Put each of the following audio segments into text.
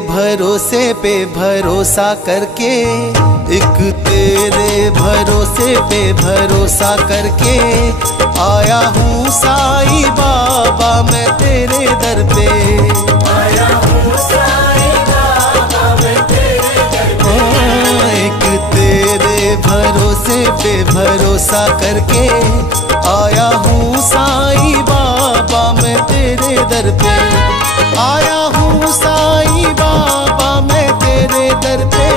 भरोसे पे भरोसा करके, एक तेरे भरोसे पे भरोसा करके आया हूँ साईं बाबा मैं तेरे दर पे। आया हूँ साईं बाबा मैं तेरे दर पे। एक तेरे भरोसे पे भरोसा करके आया हूँ साईं बाबा मैं तेरे दर पे। आया हूँ साईं बाबा मैं तेरे दर पे।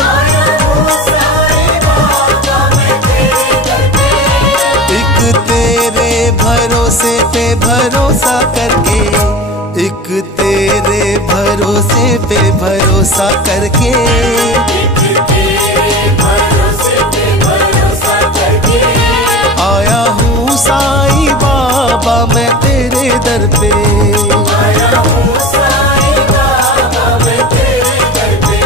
आया हूँ साईं बाबा मैं तेरे दर पे। एक तेरे भरोसे पे भरोसा करके, एक तेरे भरोसे पे भरोसा करके, एक तेरे भरोसे पे भरोसा करके आया हूँ साईं बाबा मैं तेरे दर पे। आया हूँ साईं बाबा मैं तेरे दर पे।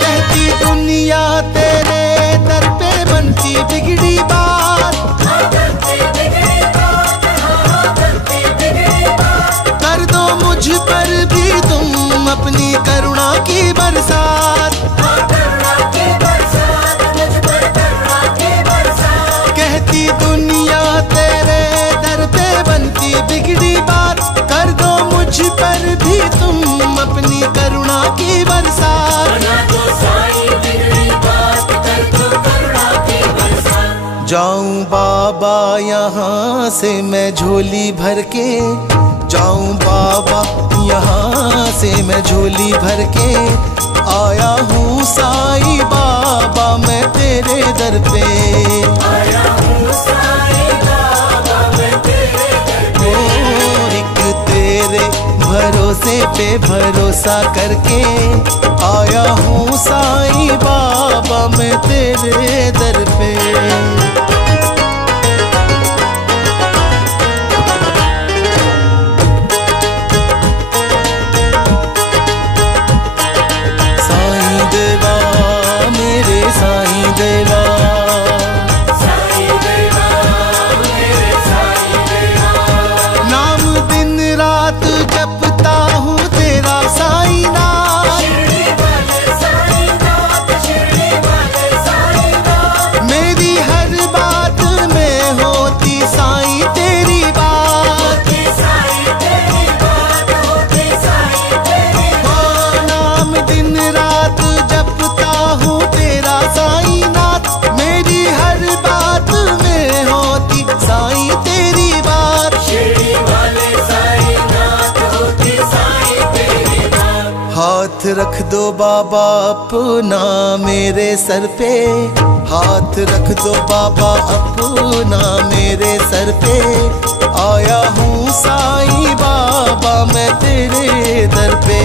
कहती दुनिया तेरे दर पे बनती बिगड़ी बात, कर दो मुझ पर भी तुम अपनी करुणा की बरसात। कहती दुनिया तेरे दर पे बनती बिगड़ी बात, कर दो मुझ पर भी तुम अपनी करुणा की बरसात। जाऊं बाबा यहाँ से मैं झोली भर के, जाऊं बाबा यहाँ से मैं झोली भर के आया हूँ साईं बाबा मैं तेरे दर पे। आया हूँ साईं बाबा मैं तेरे दर पे। ओ एक तेरे भरोसे पे भरोसा करके आया हूँ साईं बाबा मैं तेरे दर पे। साईं देवा मेरे साईं देवा, साईं देवा मेरे साईं देवा। नाम दिन रात जपता हूँ तेरा साईं नाथ। शिरडी वाले साईं नाथ, शिरडी वाले साईं नाथ। मेरी हर बात में होती साईं तेरी बात। होती साईं तेरी बात, होती साईं तेरी ओ नाम दिन रात जपता हूँ तेरा साईं नाथ, मेरी हर बात में होती साईं तेरी बात। शिरडी वाले साईं नाथ, होती साईं तेरी बात। हाथ रख दो बाबा अपना मेरे सर पे, हाथ रख दो बाबा अपना मेरे सर पे, आया हूँ साईं बाबा मैं तेरे दर पे।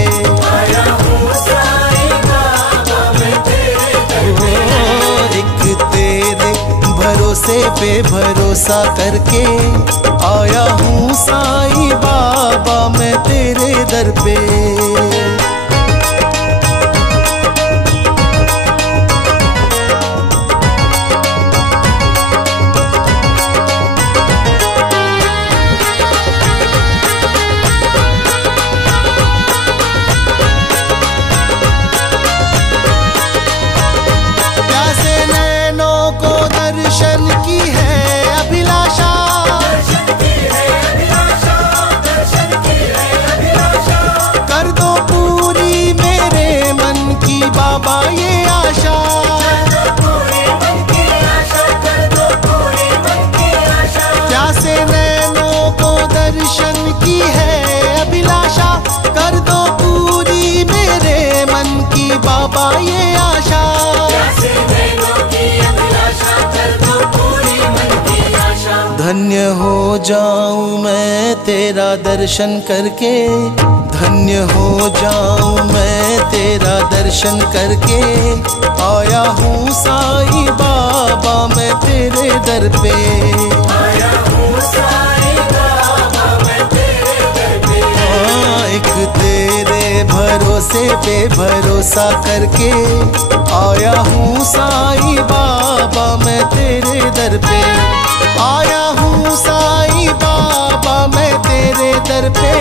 आया हूँ साईं बाबा मैं तेरे दर पे। एक तेरे भरोसे पे भरोसा करके आया हूँ साईं बाबा मैं तेरे दर पे। प्यासे नैनों को दर्शन की है अभिलाषा, दर्शन की है अभिलाषा, दर्शन की है अभिलाषा। कर दो पूरी मेरे मन की बाबा ये आशा। पूरे मन की आशा, कर दो पूरे मन की आशा। प्यासे नैनों को दर्शन की है अभिलाषा, कर दो पूरी मेरे मन की बाबा ये आशा। प्यासे नैनों की अभिलाषा, कर दो पूरी मन की आशा। धन्य हो जाऊं मैं तेरा दर्शन करके, धन्य हो जाऊं मैं तेरा दर्शन करके आया हूँ साईं बाबा मैं तेरे दर पे। आया हूँ साईं बाबा भरोसे पे भरोसा करके आया हूँ साईं बाबा मैं तेरे दर पे। आया हूँ साईं बाबा मैं तेरे दर पे।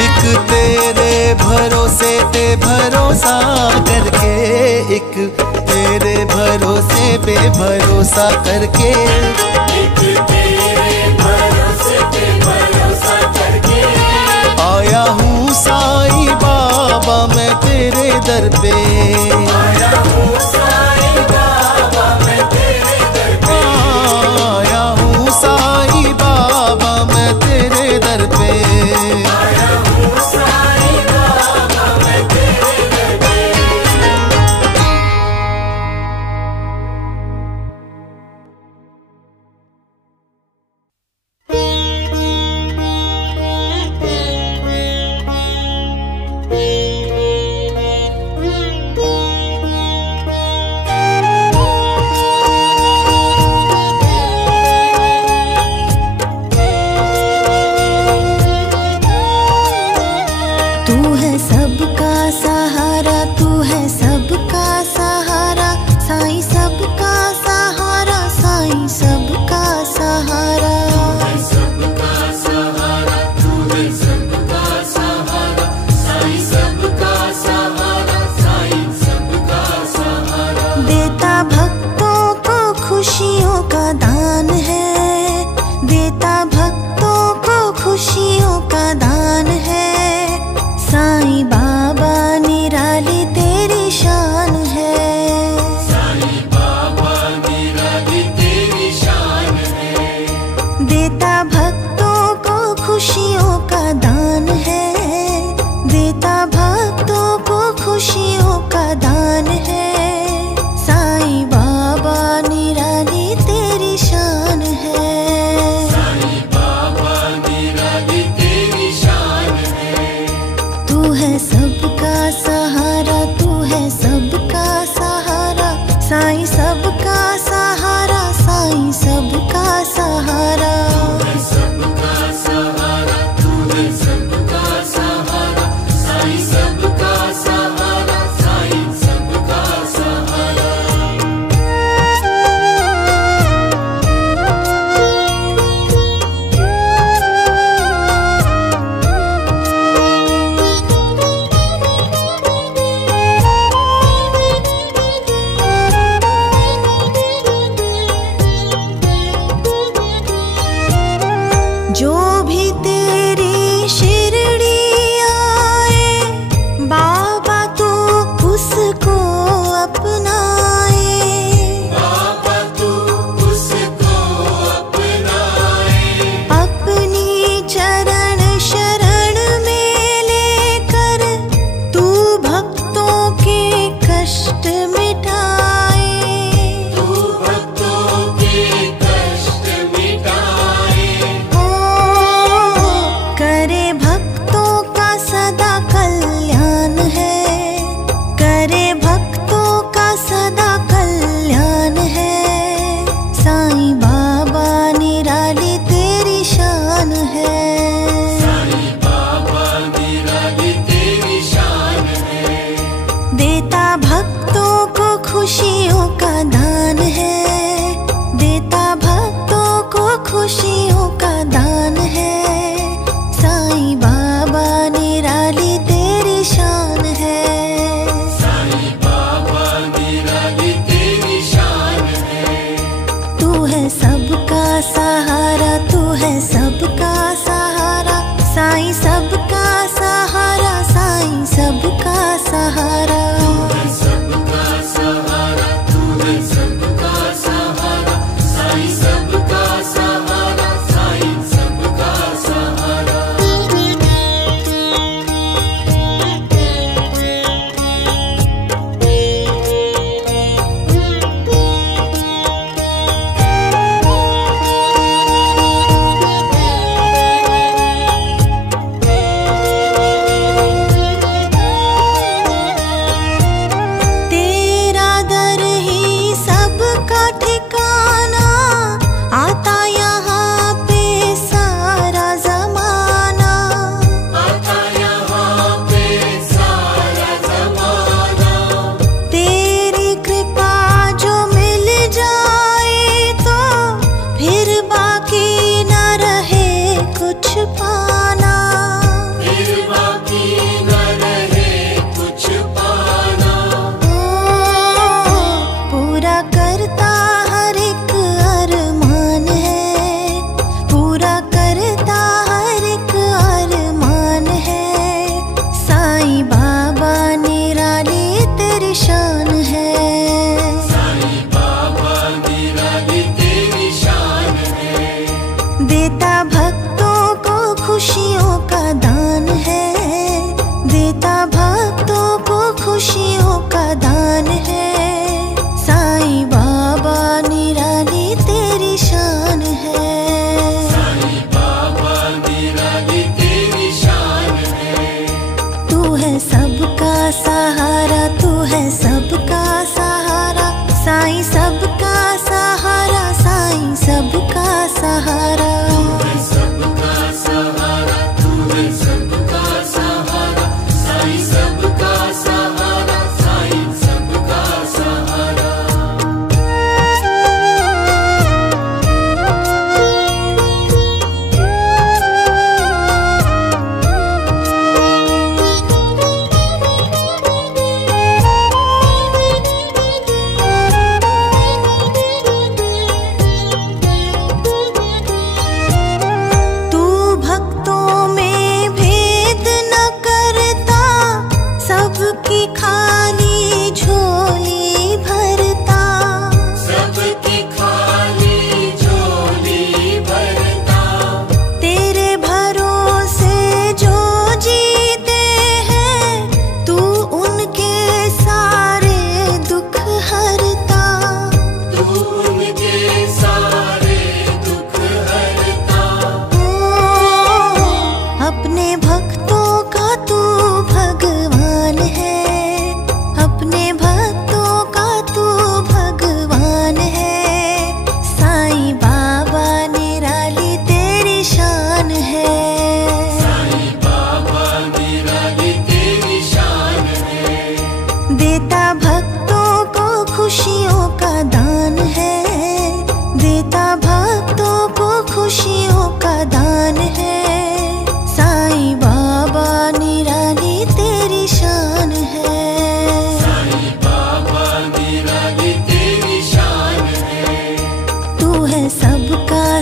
एक तेरे भरोसे पे भरोसा करके, एक तेरे भरोसे पे भरोसा करके, एक तेरे भरोसे पे भरोसा करके आया हूँ साईं बाबा मैं तेरे दर पे। आया हूँ साईं बाबा मैं तेरे दर पे। आया हूँ साईं बाबा मैं तेरे दर पे। आया हूँ साईं बाबा मैं तेरे दर पे।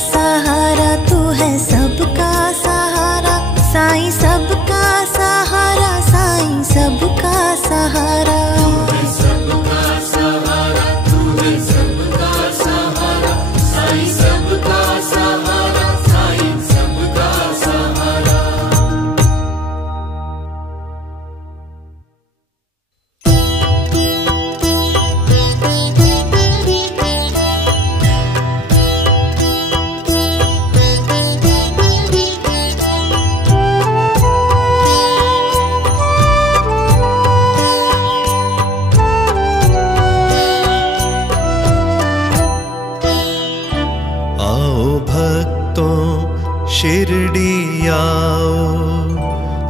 सहारा, तू है सबका सहारा साईं, सबका सहारा साईं, सबका सहारा। तू है सबका सहारा, तू है सबका सहारा साईं, सबका सहारा साईं, सबका सहारा। शिरडी आओ,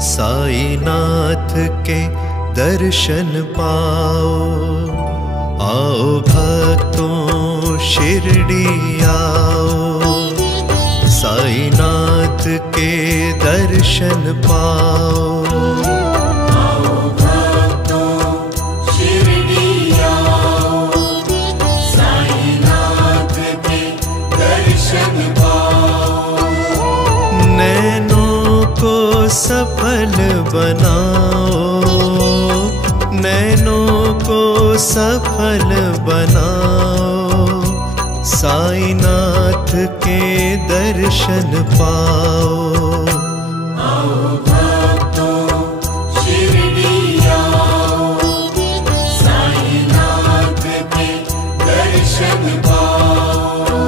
साईनाथ के दर्शन पाओ। आओ भक्तों शिरडी आओ, साईनाथ के दर्शन पाओ। आओ भक्तों शिरडी आओ, साईनाथ के दर्शन पाओ। नैनों को सफल बनाओ, नैनों को सफल बनाओ, साईनाथ के दर्शन पाओ। आओ भक्तों शिरडी आओ, साईनाथ के दर्शन पाओ।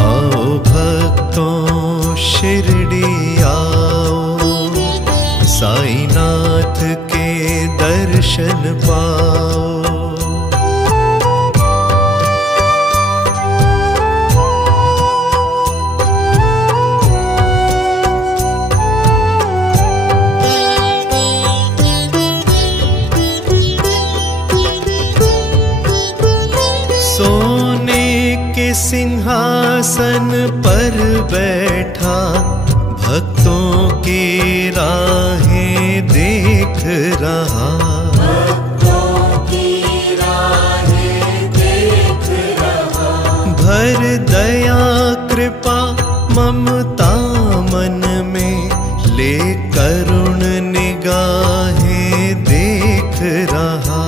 आओ भक्तों शिरडी आओ, साईनाथ के दर्शन पाओ। सोने के सिंहासन पर बैठा, भक्तों की राहें देख रहा। भक्तों की राहें देख रहा। भर दया कृपा ममता मन में, ले करुण निगाहें देख रहा।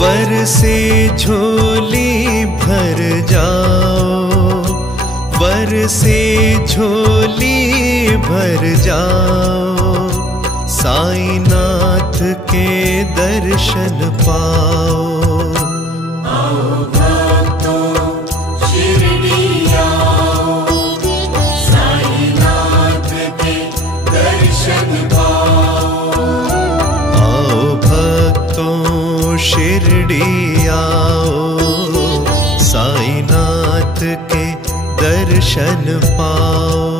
वर से झोली भर जाओ, वर से झोली भर जाओ, साईनाथ के दर्शन पाओ। आओ भक्तों शिरडी आओ, साईनाथ के दर्शन पाओ। आओ भक्तों शिरडी आओ, साईनाथ के दर्शन पाओ।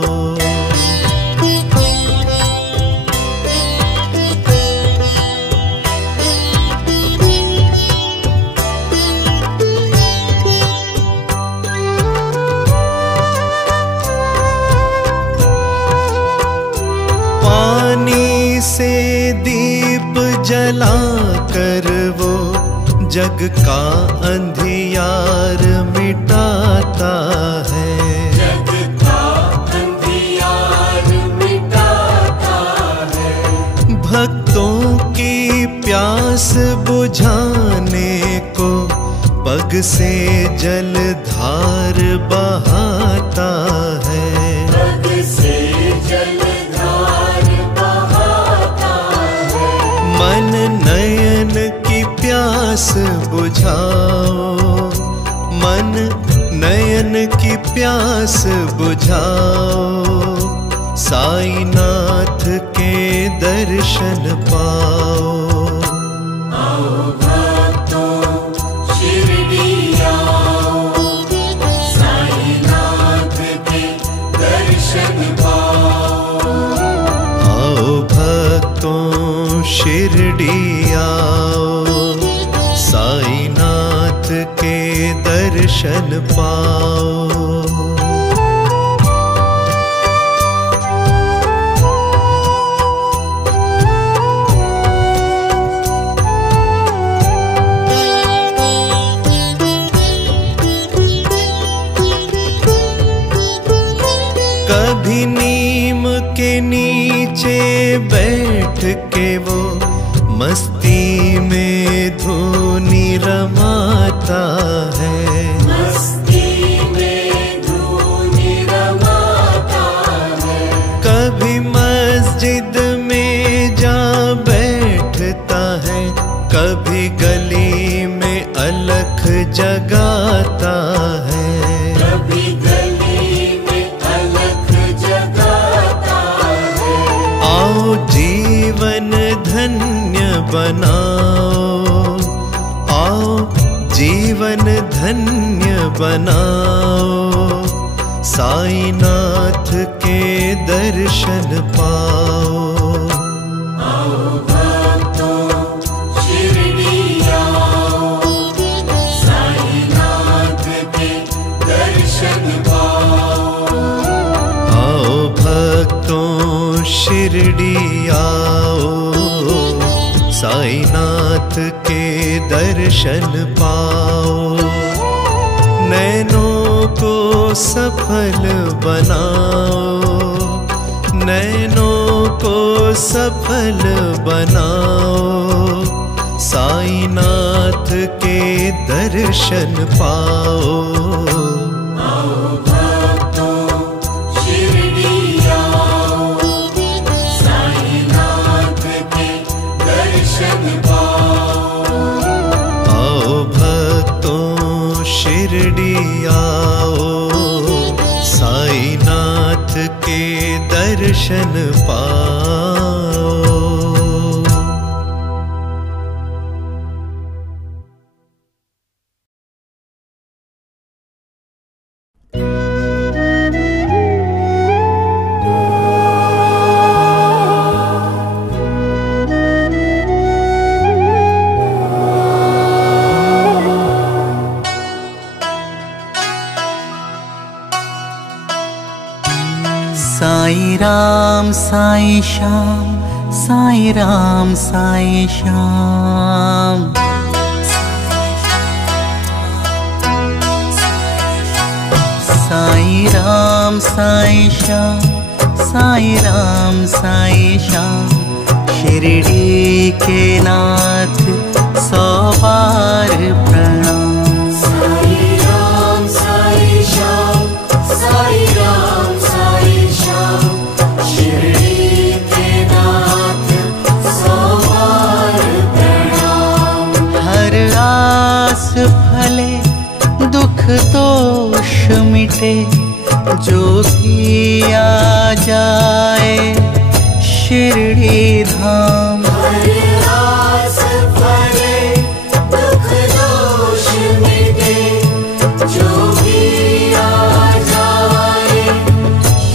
पानी से दीप जला कर वो जग का अंधियार मिटाता है। जग का अंधियार मिटाता है। भक्तों की प्यास बुझाने को पग से जलधार बहाता है। पग से जलधार बहाता है। मन नयन की प्यास बुझाओ, मन नयन की प्यास बुझाओ, साईनाथ के दर्शन पाओ। आओ भक्तों शिरडी आओ, साईनाथ के दर्शन पाओ। आओ भक्तों शिरडी आओ, साईनाथ के दर्शन पाओ। मस्ती में धुनी रमाता है, मस्ती में धुनी रमाता है। कभी मस्जिद में जा बैठता है, कभी गली में अलख जगाता है, कभी गली में अलख जगाता है। आओ जीवन धन्य बनाओ, आओ जीवन धन्य बनाओ, साईनाथ के दर्शन पाओ। आओ भक्तों शिरडी आओ, साईनाथ के दर्शन पाओ। आओ भक्तों शिरडी आओ, साईनाथ के दर्शन पाओ। नैनों को सफल बनाओ, नैनों को सफल बनाओ, साईनाथ के दर्शन पाओ। आओ भक्तों शिरडी आओ, साईनाथ के दर्शन पाओ। आओ भक्तों शिरडी आओ, साईनाथ के दर्शन पाओ। साई राम साई श्याम, साई राम साई श्याम। साई राम साई श्याम, साई राम साई श्याम। शिरडी के नाथ 100 बार प्रणाम। साई राम साई श्याम, साई राम साई श्याम। शिरडी के नाथ 100 बार प्रणाम। हर आस फले दुख दोष मिटे, जो भी आ जाए शिरडी धाम। हर आस फले दुख दोष मिटे, जो भी आ जाए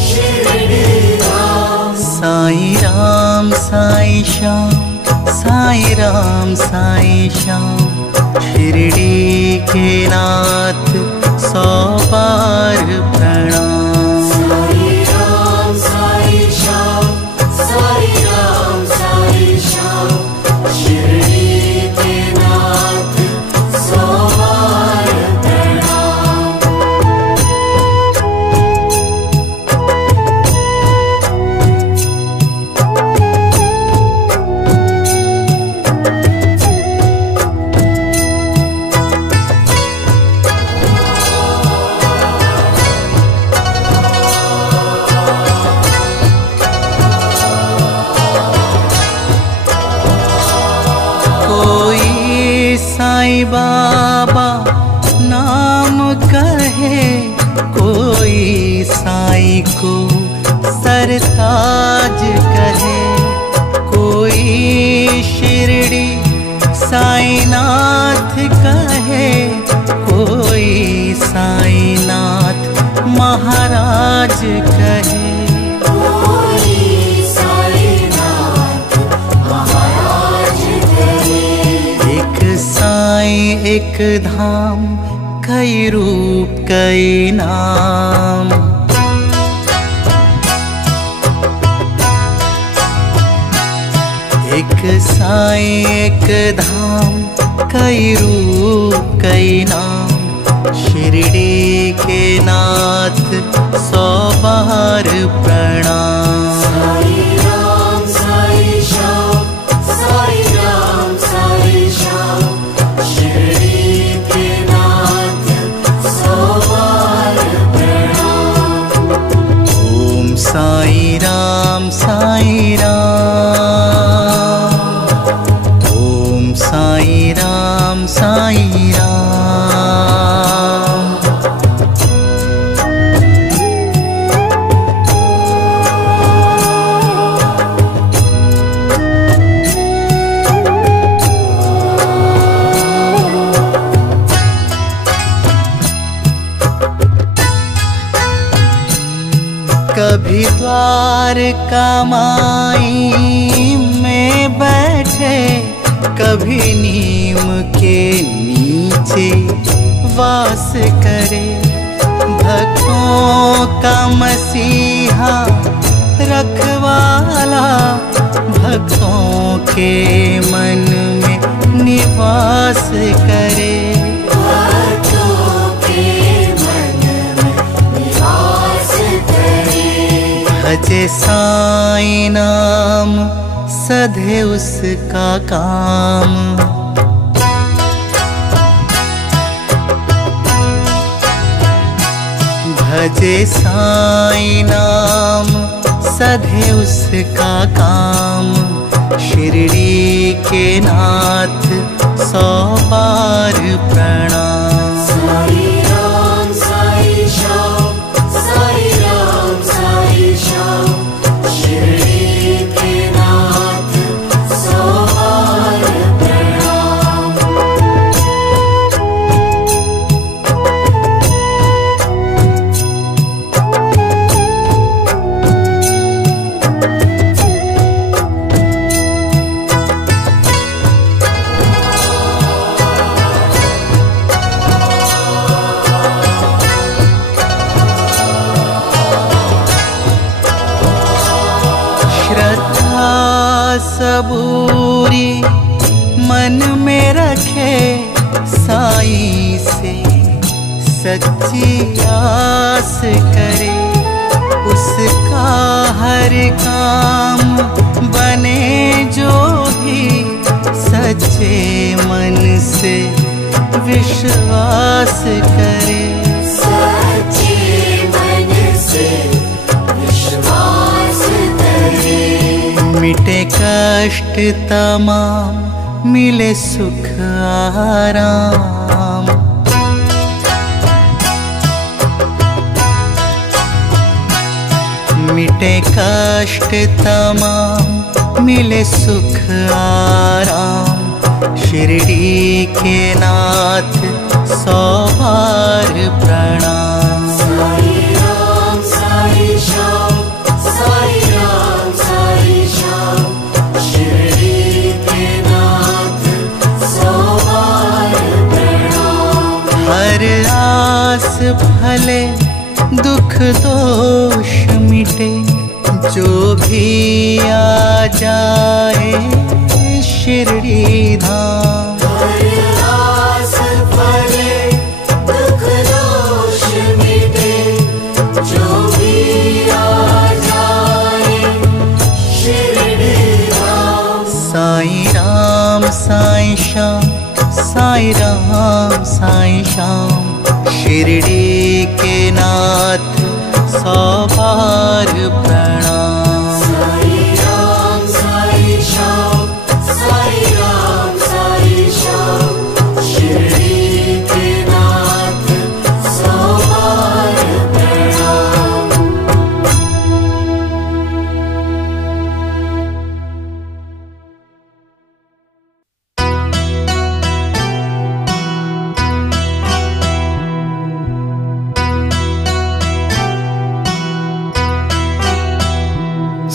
शिरडी धाम। साई राम साई श्याम, साई राम साई श्याम। शिरडी के नाथ 100 बार प्रणाम। साई राम साई श्याम, साई राम साई श्याम। शिरडी के नाथ 100 बार प्रणाम। साई बाबा नाम कहे, कोई साई को सरताज कहे। कोई शिरडी साईनाथ कहे, कोई साईनाथ महाराज कहे। कोई साईनाथ महाराज कहे। एक साई एक धाम, कई रूप कई नाम। एक साई एक धाम, कई रूप कई नाम। शिरडी के नाथ 100 बार प्रणाम। साई राम साई श्याम, साई राम साईं राम साईं राम। कभी द्वारका माई में बैठे, कभी नीम के नीचे वास करे। भक्तों का मसीहा रखवाला, भक्तों के मन में निवास करे। भजे साईं नाम सधे उसका काम। भजे साईं नाम सधे उसका काम। शिरडी के नाथ 100 बार प्रणाम। साईं राम साईं श्याम, साईं राम साईं श्याम। शिरडी के नाथ 100 बार प्रणाम। सबूरी मन में रखे, साईं से सच्ची आस करे। उसका हर काम बने जो भी, सच्चे मन से विश्वास करे। सच्चे मन से विश्वास करे। मिटे कष्ट तमाम, मिले सुख आराम। मिटे कष्ट तमाम, मिले सुख आराम। शिरडी के नाथ 100 बार प्रणाम। साईं राम साईं श्याम, साईं राम साईं श्याम। शिरडी के नाथ 100 बार प्रणाम। हर आस फले, दुख दोष मिटे, जो भी आ जाए शिरडी धाम। हर आस फले, दुख दोष मिटे, जो भी आ जाए शिरडी धाम। साईं राम साईं श्याम, साईं राम साईं श्याम। शिरडी के नाथ 100 बार प्रणाम। साईं राम साईं श्याम, साईं राम साईं श्याम। शिरडी के नाथ 100 बार प्रणाम।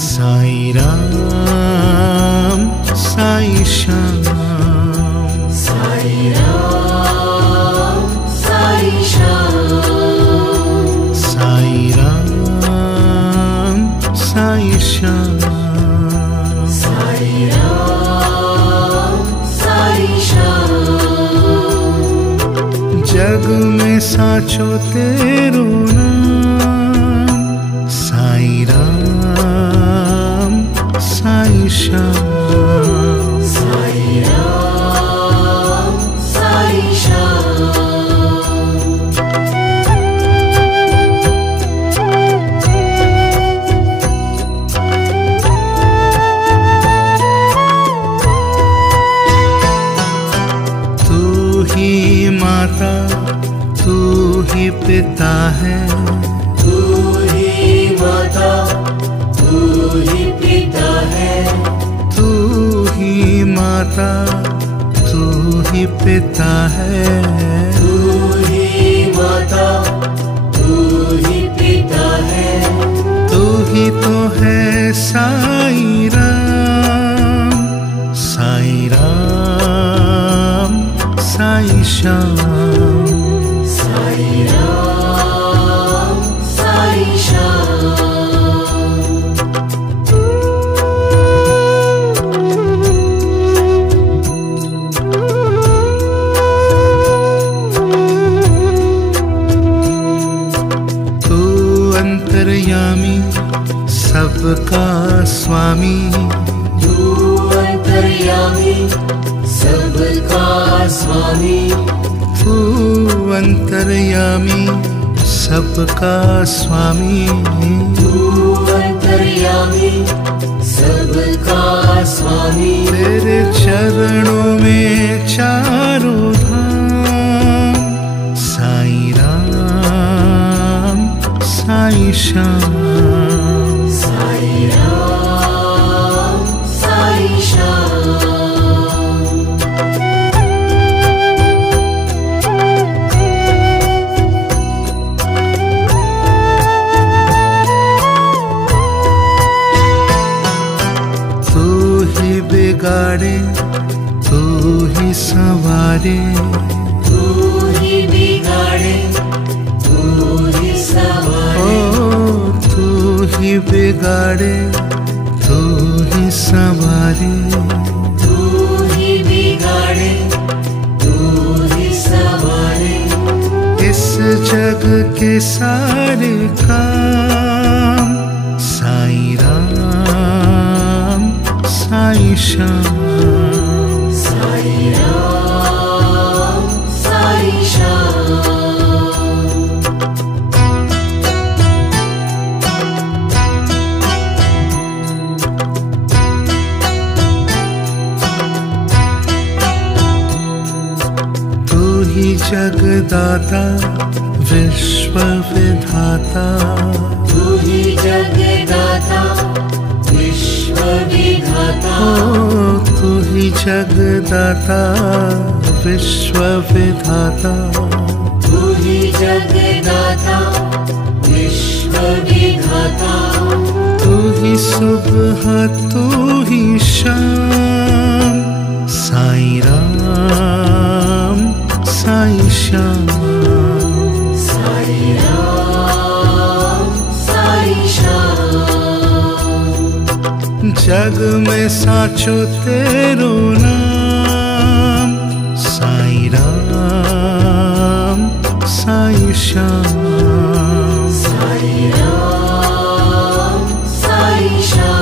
साईं राम साईं श्याम। साईं राम साईं श्याम। साईं राम साईं श्याम। साईं राम साईं श्याम। जग में साचो तेरो नाम। साईं राम साईं श्याम। साईं राम साईं श्याम। माता तू ही पिता है, तू ही माता तू ही पिता है, तू ही माता तू ही पिता है, तू ही माता तू ही पिता है, तू ही तो है साईं राम, साईं राम साईं श्याम, साईं राम साईं श्याम। तू अंतर्यामी सबका स्वामी, तू अंतर्यामी सबका स्वामी, तू अंतर्यामी सबका स्वामी, तू अंतर्यामी सबका स्वामी। तेरे चरणों में चारों धाम, साईं राम साईं श्याम, साईं राम साईं श्याम। बिगाड़े तू ही संवारे, तू ही बिगाड़े तू ही संवारे, ओ तू ही बिगाड़े तू ही संवारे, तू ही बिगाड़े तू ही संवारे। इस जग के सारे काम साईं राम साईं श्याम, साईं राम साईं श्याम। तू ही जगदाता विश्व विधाता, तू ही जगदाता विश्व विधाता, ओ तू ही जगदाता विश्व विधाता, तू ही जगदाता विश्व विधाता, तू ही सुबह तू ही शाम, साईं राम साईं श्याम, साईं राम साईं श्याम। जग में साचो तेरो नाम, साईं राम साईं श्याम, साईं राम साईं श्याम।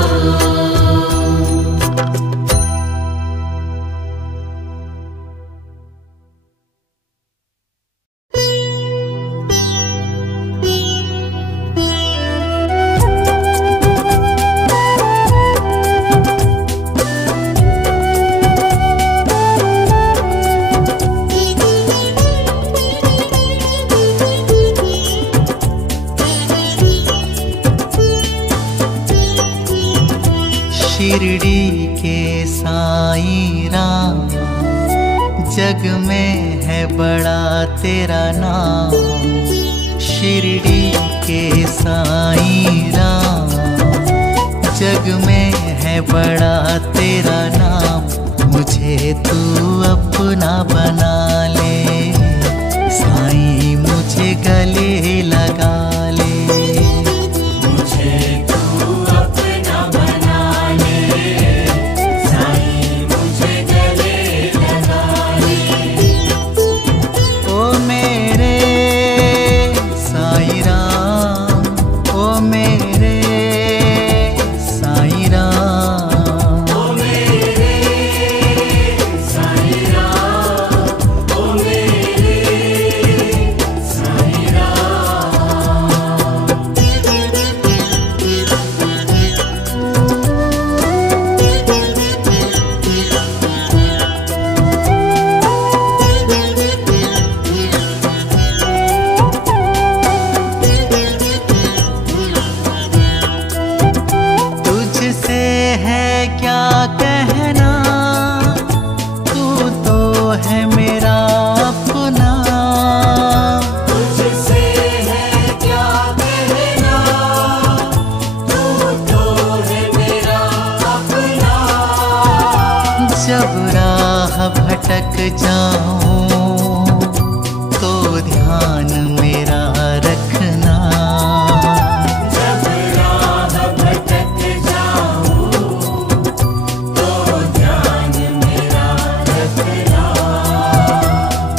शिरडी के साईं राम, जग में है बड़ा तेरा नाम। शिरडी के साईं राम, जग में है बड़ा तेरा नाम। मुझे तू अपना बना ले साईं, मुझे गले लगा ले। मुझे तू अपना बना ले साईं, मुझे गले लगा ले। ओ मेरे साईं राम, ओ मेरे साईं राम, ओ मेरे साईं राम, ओ मेरे साईं राम। जाऊं तो ध्यान मेरा रखना। जब राह भटक जाऊं तो ध्यान मेरा रखना।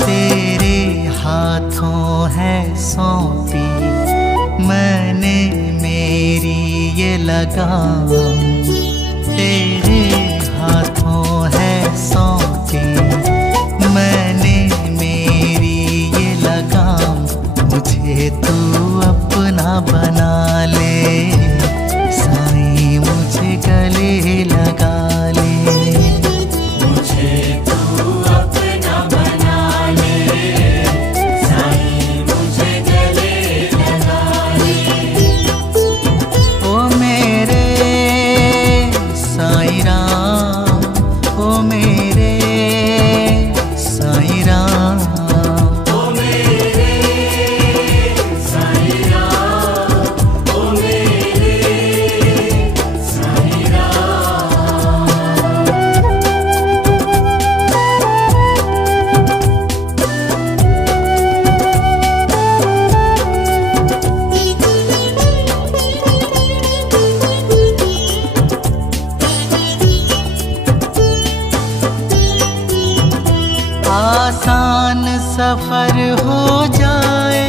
तेरे हाथों है सौंपी मैंने मेरी ये लगाम। तेरे हाथों है सौंपी मैंने मेरी ये लगाम। मुझे तू अपना बना ले साईं, मुझे गले लगा ले। मुझे तू अपना बना ले साईं, मुझे गले लगा ले। ओ मेरे साईं राम, ओ मेरे साईं राम। ओ मेरे साईं राम, ओ मेरे साईं राम। आसान सफर हो जाए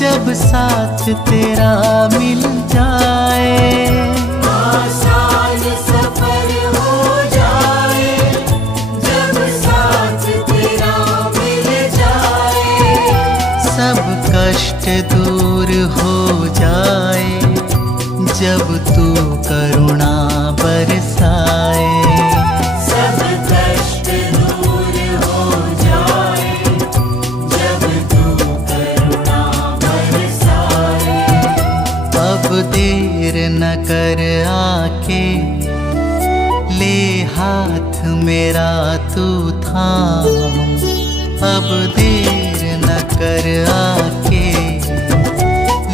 जब साथ तेरा मिल जाए। आसान सफर हो जाए जब साथ तेरा मिल जाए। सब कष्ट दूर हो जाए जब तू करुणा बरसाए। सब कष्ट दूर हो जाए जब तू करुणा बरसाए। अब देर न कर आके ले हाथ मेरा तू थाम। अब देर न कर आके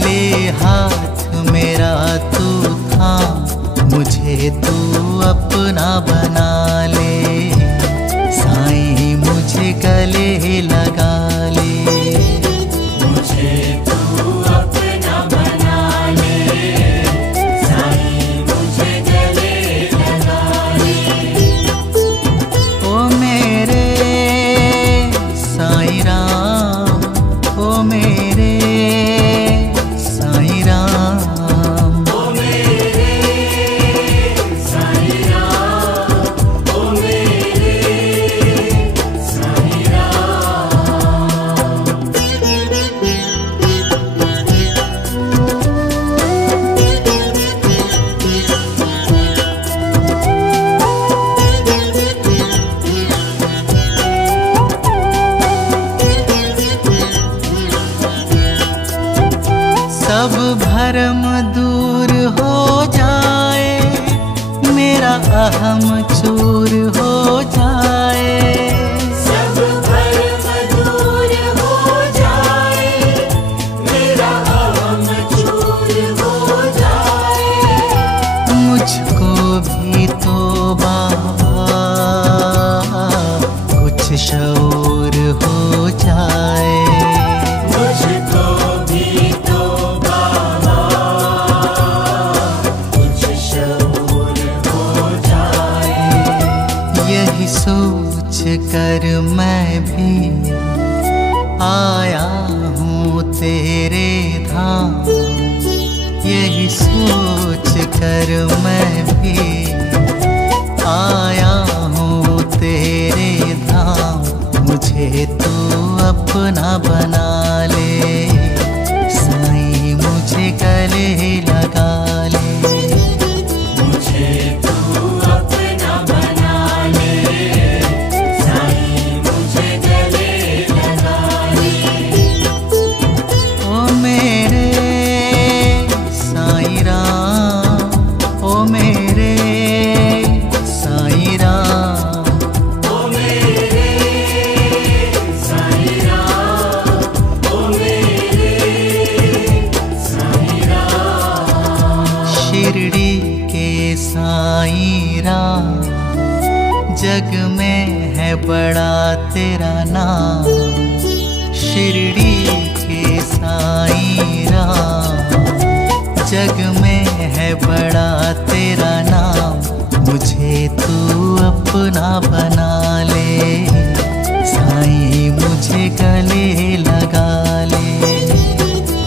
ले हाथ मेरा तू थाम। मुझे तू अपना बना ले साईं, मुझे गले लगा ले। मुझे तू अपना बना ले साईं, मुझे गले लगा ले। ओ मेरे साईं राम, ओ मेरे साईं राम। ओ मेरे साईं राम, ओ मेरे साईं राम। सब भरम दूर हो जाए मेरा अहम चूर हो जाए। सब भरम दूर हो जाए मेरा अहम चूर हो जाए। मुझको भी तो बाबा कुछ शऊर हो जाए। मुझको भी तो बाबा कुछ शऊर हो जाए। यही सोच कर मैं भी आया हूँ तेरे धाम। यही सोच कर मैं भी आया हूँ तेरे धाम। मुझे तू अपना बना ले साईं, मुझे गले लगा ले। मुझे तू अपना बना ले साईं, मुझे गले लगा ले। ओ मेरे साईं राम, ओ मेरे साईं राम। ओ मेरे साईं राम, बड़ा तेरा नाम, शिरडी के साईं राम। जग में है बड़ा तेरा नाम, मुझे तू अपना बना ले। साईं मुझे गले लगा ले,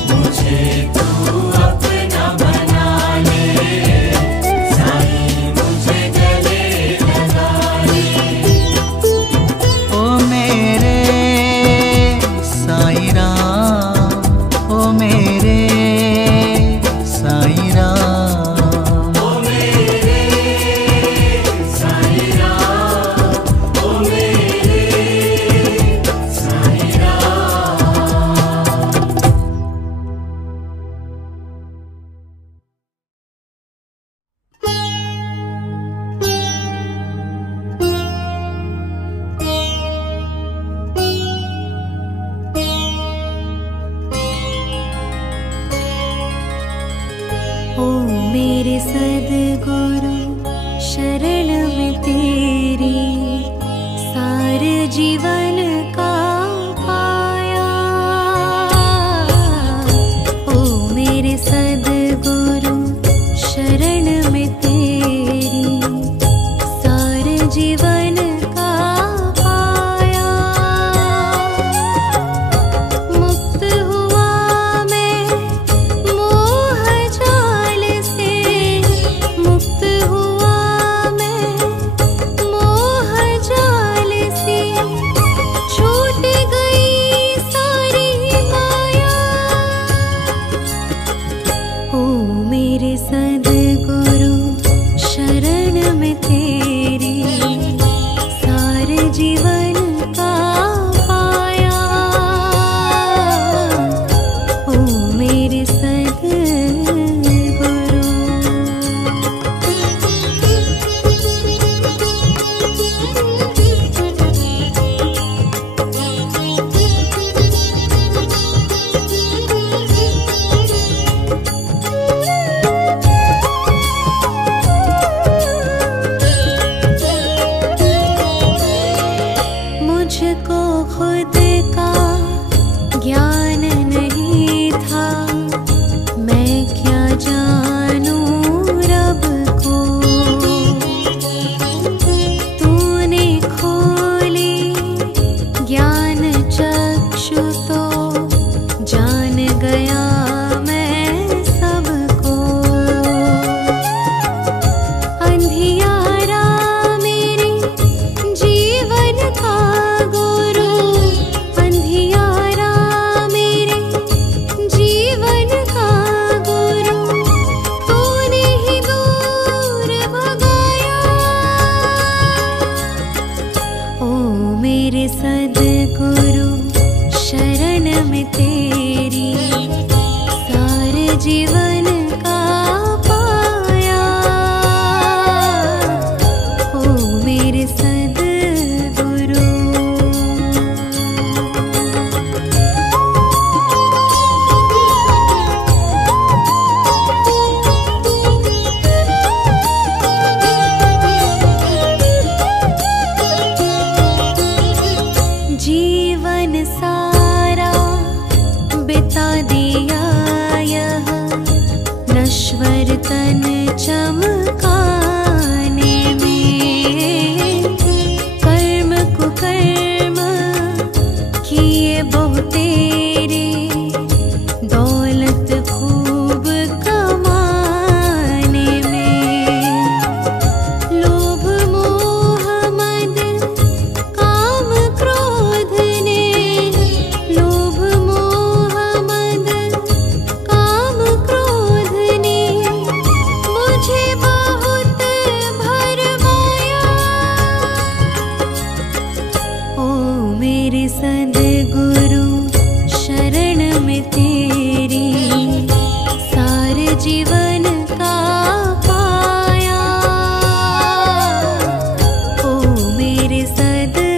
मुझे तू अपना बना ले। साईं मुझे गले लगा ले। ओ मेरे साईं राम, ओ मेरे साईं राम। ओ मेरे साईं राम, ओ मेरे साईं राम। ओ मेरे सद्गुरु शरण में तेरी, सारे जीवन का पाया। ओ मेरे सद्गुरु शरण में तेरी, सारे जीवन का पाया। मुक्त हुआ मैं मोह जाल से, मुक्त हुआ मैं मोह जाल से। छूट गई सारी माया। ओ मेरे सद्गुरु शरण में तेरी, सारे जीवन का पाया। ओ मेरे मुझको खुद का ज्ञान नहीं था, मैं क्या जानूं रब को। तूने खोली ज्ञान चक्षु तो जान गया मैं सबको। अंधियारा मेरे जीवन का गुरु, अंधियारा मेरे जीवन का गुरु। तूने ही दूर भगाया। ओ मेरे सद्गुरु शरण में तेरी, सारे जीवन का पाया। ओ मेरे सद्गुरु। जीवन सारा बिता दिया यह नश्वर तन चमकाने में। कर्म कुकर्म किए बहु तेरे, दौलत खूब कमाने में। लोभ मोह मद काम क्रोध ने, लोभ मोह मद काम क्रोध ने मुझे बहुत भरमाया। ओ मेरे सद्गुरु शरण में तेरी, सारे जीवन का पाया। ओ मेरे सद्गुरु।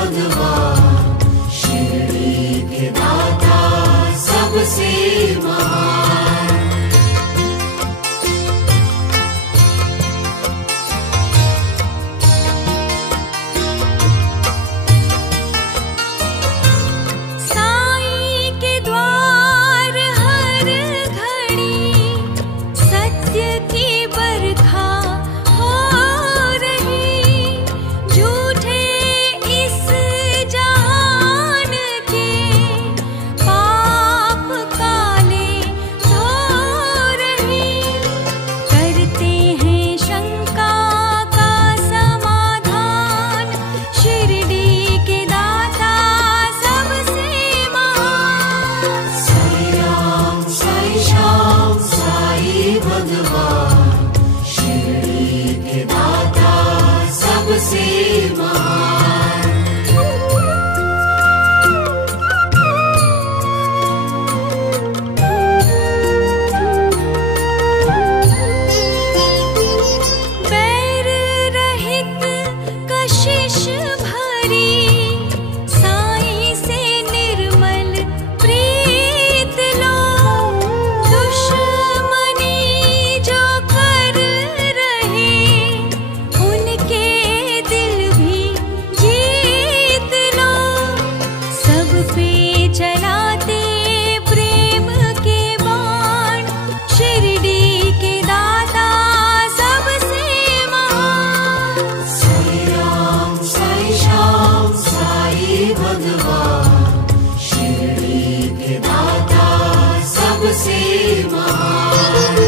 भगवान शिरडी के दाता सबसे महान। साईं के द्वार हर घड़ी सत्य की बरखा हो रही, झूठे इस जहान के पाप काले धो रही। करते हैं शंका का समाधान, शिरडी के दाता सबसे महान। साई राम साई श्याम साई भगवान शिरडी के दाता सबसे महान। बैर रहित कशिश भरी साईं से निर्मल प्रीत लो, दुश्मनी जो कर रहे उनके दिल भी जीत लो। सब पे चलाते प्रेम के बाण, शिरडी के दाता सबसे महान। साई राम साई श्याम साई भगवान शिरडी के दाता सबसे महान।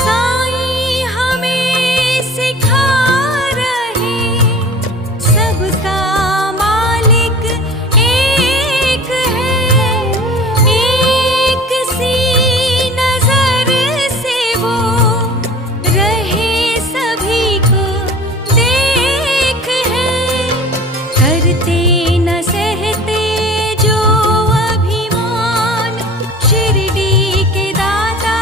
साईं हमें सिखा रहे सबका मालिक एक है, एक सी नजर से वो रहे सभी को देख है। करते न सहते जो अभिमान, शिरडी के दाता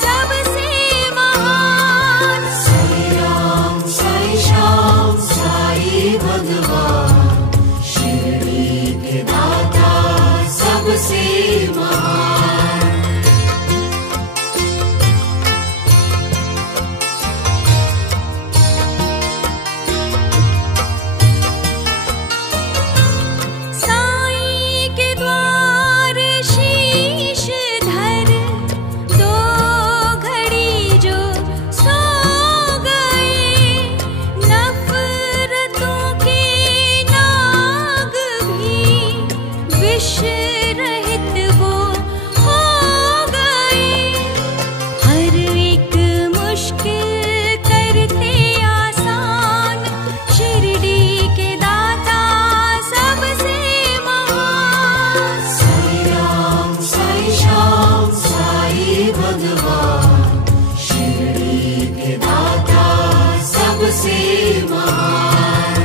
सबसे महान। साई राम साई श्याम साई भगवान शिरडी के दाता सबसे महान। साईं के द्वार शीश धर दो घड़ी जो सो गए, नफरतों के नाग भी विष रहित वो हो गए। हर एक मुश्किल करते आसान, शिरडी के दाता सबसे महान। साई राम साई श्याम साई भगवान शिरडी के दाता सबसे महान।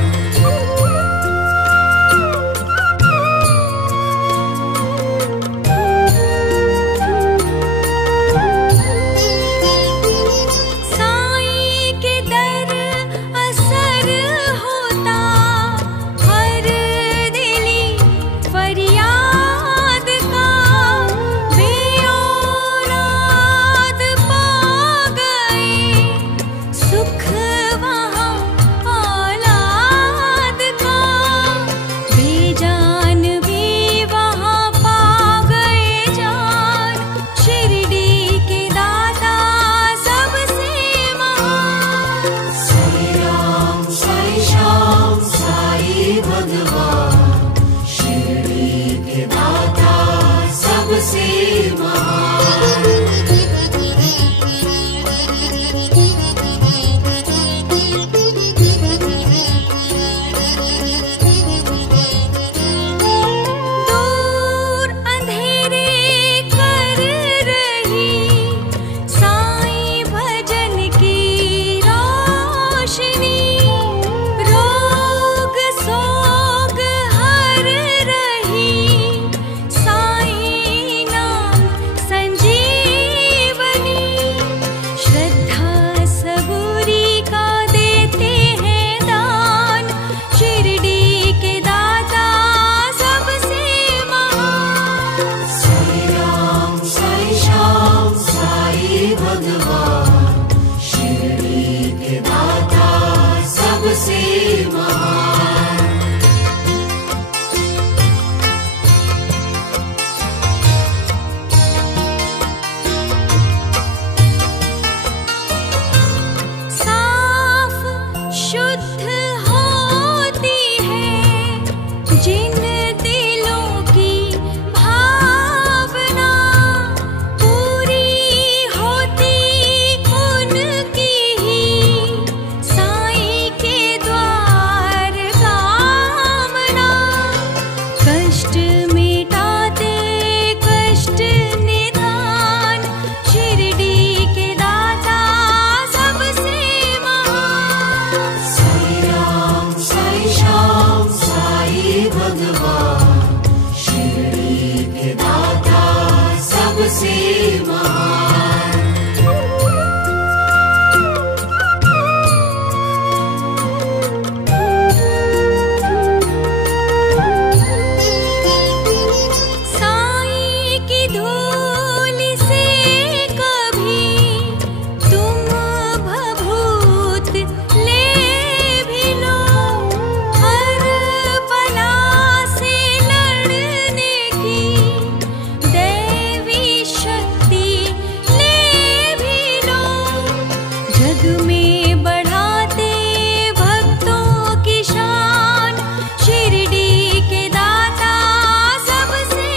साईं के दर असर होता हर दिली फरियाद का, बेऔलाद पा गए सुख वहाँ औलाद का। बेजान भी वहाँ पा गए जान, शिरडी के दाता सबसे महान। साई राम साई श्याम साई भगवान शिरडी के दाता सबसे महान। दूर अंधेरे कर रही साईं भजन की रोशनी, रोग सोग हर रही साईं नाम सबसे महान। साईं की धूल से कभी तुम भभूत ले भी लो, हर बला से लड़ने की दैवी शक्ति ले भी लो। जग में बढ़ाते भक्तों की शान, शिरडी के दाता सबसे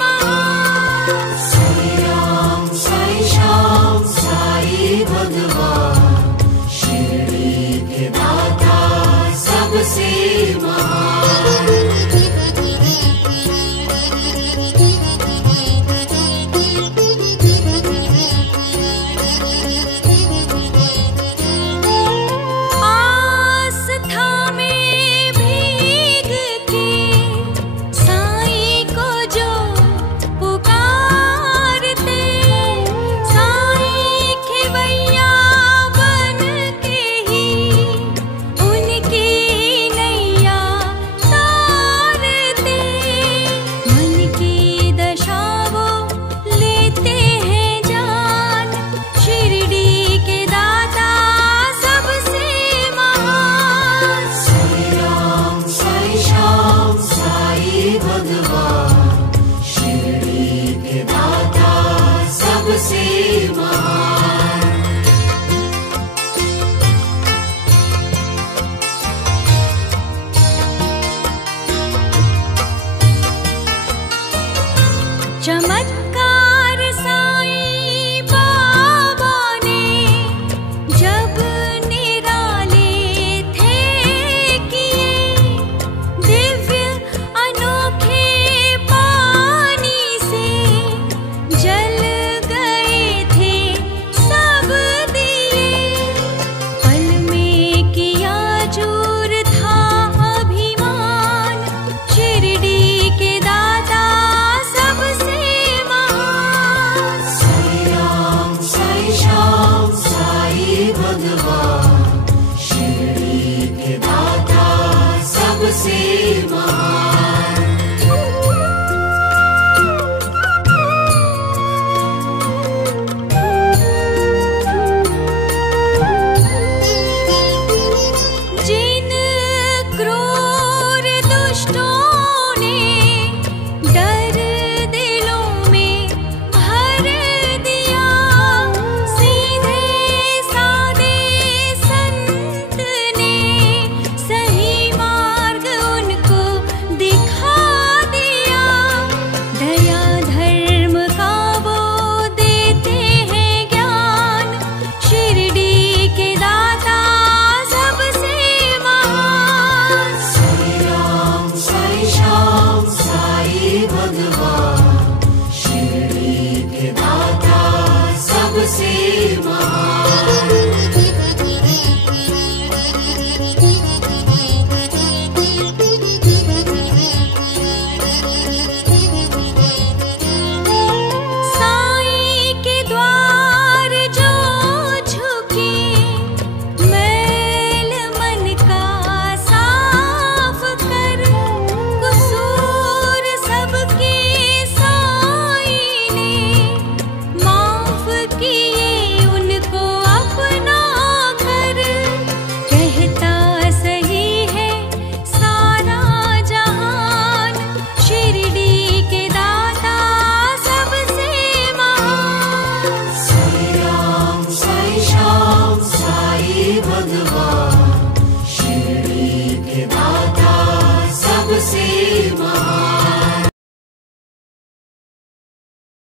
महान। साई राम साई श्याम साई भगवान, शिरडी के दाता सबसे महान। आस्था में भीग के साईं को जो पुकारते, साईं खेवैया बन के ही उनकी नैया तारते। मन की दशा वो लेते हैं जान, शिरडी के दाता सबसे महान। साई राम साई श्याम साई भगवान, शिरडी के दाता सबसे